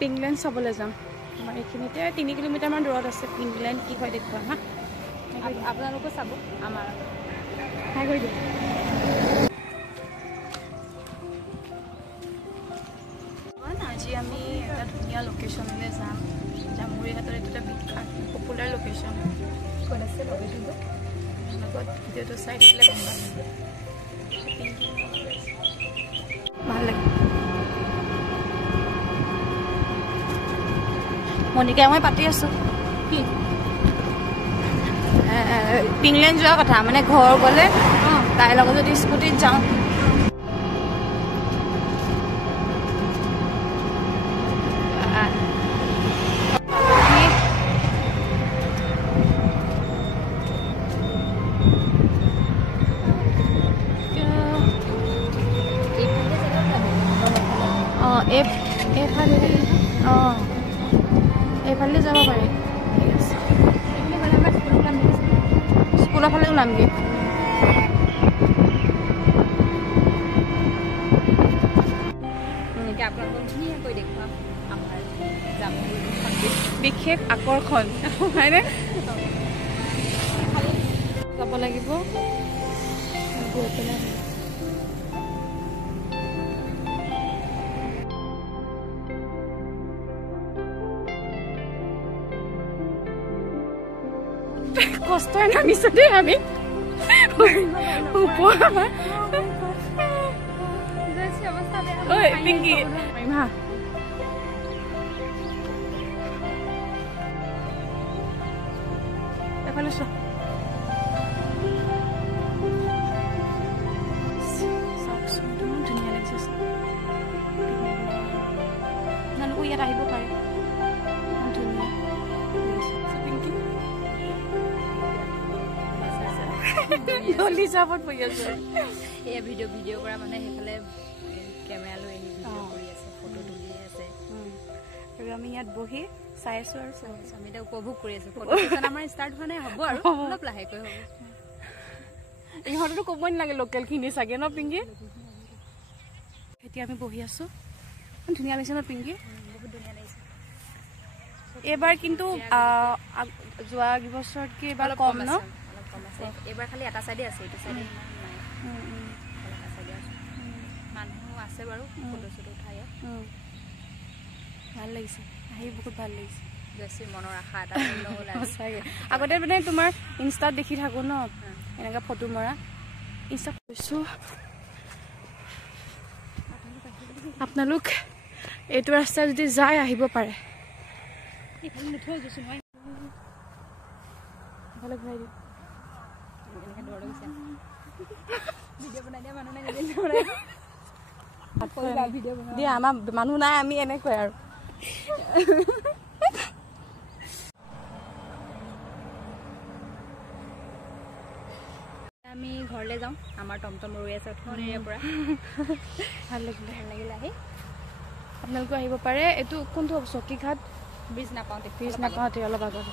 পিংকলেণ্ড চাবলৈ যাম আমাৰ এইখিনিতে 3 কিলোমিটাৰমান দূৰত আছে পিংকলেণ্ড কি হয় দেখুৱাম হা আপোনালোকো চাব আমাৰ হাই কৰি দিওঁ আজি আমি এটা ধুনীয়া লোকেশ্যনলৈ যাম জামুৰিঘাটৰ এইটো এটা বিখ্যাত পপুলাৰ লোকেশ্যন ক'ত আছে লোকেশ্যনটো লগত ভিডিঅ'টো চাই থাকিলে গম পাম ভাল লাগে মনিকা মই পাতি আছোঁ কি পিংলেণ্ড যোৱা কথা মানে ঘৰ গ'লে তাইৰ লগত যদি স্কুটিত যাওঁ এইফালে যাব পাৰি ঠিক আছে স্কুলৰ ফালে ওলামগৈ বিশেষ আকৰ্ষণ হয়নে যাব লাগিব গৈ পেলাই কষ্টই নামিছো দেই আমি পিংকি এফালে চোৱা চাওকচোন ইমান ধুনীয়া লাগিছে আপোনালোকো ইয়াত আহিব পাৰে ইমান ধুনীয়া পিংকি ডলি চাবত বহি আছে এই ভিডিঅ' কৰা মানে সেইফালে কেমেৰা লৈ ভিডিঅ' কৰি আছে ফটো তুলি আছে আৰু আমি ইয়াত বহি চাই আছো আৰু আমি এটা উপভোগ কৰি আছো ফটো আমাৰ ষ্টাৰ্ট হোৱা নাই হ'ব আৰু অলপ লাহেকৈ হ'ব ইহঁততো ক'বই নালাগে লোকেলখিনি চাগে ন পিংকি এতিয়া আমি বহি আছো ধুনীয়া লাগিছে ন পিংকি বহুত ধুনীয়া লাগিছে এইবাৰ কিন্তু যোৱা বছৰতকৈ এইবাৰ কম ন এইবাৰ খালি এটা চাইডে আছে এইটো চাইডে মানুহ আছে বাৰু ফটো চটো উঠাই ভাল লাগিছে আহি বহুত ভাল লাগিছে বেছি মনৰ আশা এটা সঁচাকৈ আগতে মানে তোমাৰ ইনষ্টাত দেখি থাকোঁ ন এনেকৈ ফটো মৰা ইনষ্টাত কৈছোঁ আপোনালোক এইটো ৰাস্তা যদি যায় আহিব পাৰে এইফালে নথৈ গৈছোঁ নহয় এইফালে ঘূৰাই দিওঁ দিয়া আমাৰ মানুহ নাই আমি এনেকৈ আৰু আমি ঘৰলৈ যাওঁ আমাৰ টমটম ৰৈ আছে ইয়াৰ পৰা ভাল লাগিলে আহি আপোনালোকে আহিব পাৰে এইটো কোনটো চকীঘাট ব্ৰিজ নাপাওঁতে অলপ আগত